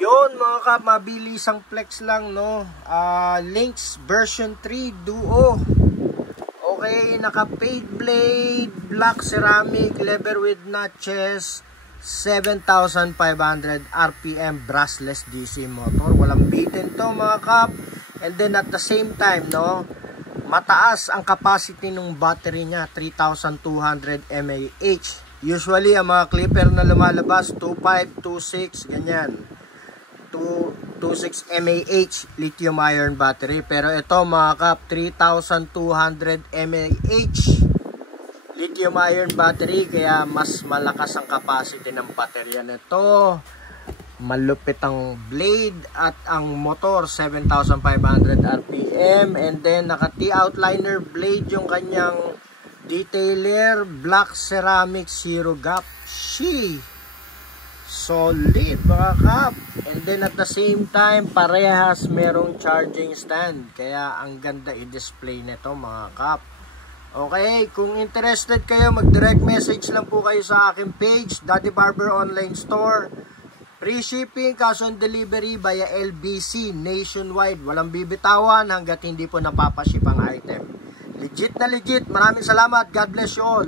Yun mga kap, mabilisang flex lang no. Lynx version 3 Duo. Okay, naka paid blade, black ceramic, leather with notches, 7,500 RPM brushless DC motor. Walang bitin to mga kap. And then at the same time no, mataas ang capacity ng battery niya, 3,200 mAh. Usually ang mga clipper na lumalabas 2.5, 2.6 ganyan. 2.6 mAh lithium ion battery, pero ito mga kap 3,200 mAh lithium ion battery, kaya mas malakas ang capacity ng baterya nito. Malupit ang blade at ang motor 7,500 RPM, and then naka T-outliner blade yung kanyang detailer, black ceramic, zero gap. Solid mga kap. And then at the same time parehas merong charging stand, kaya ang ganda i-display nito mga kap. Okay, kung interested kayo, mag-direct message lang po kayo sa aking page, Daddy Barber Online Store. Free shipping, cash on delivery via LBC nationwide. Walang bibitawan hanggat hindi po napapaship ang item. Legit na legit. Maraming salamat. God bless you all.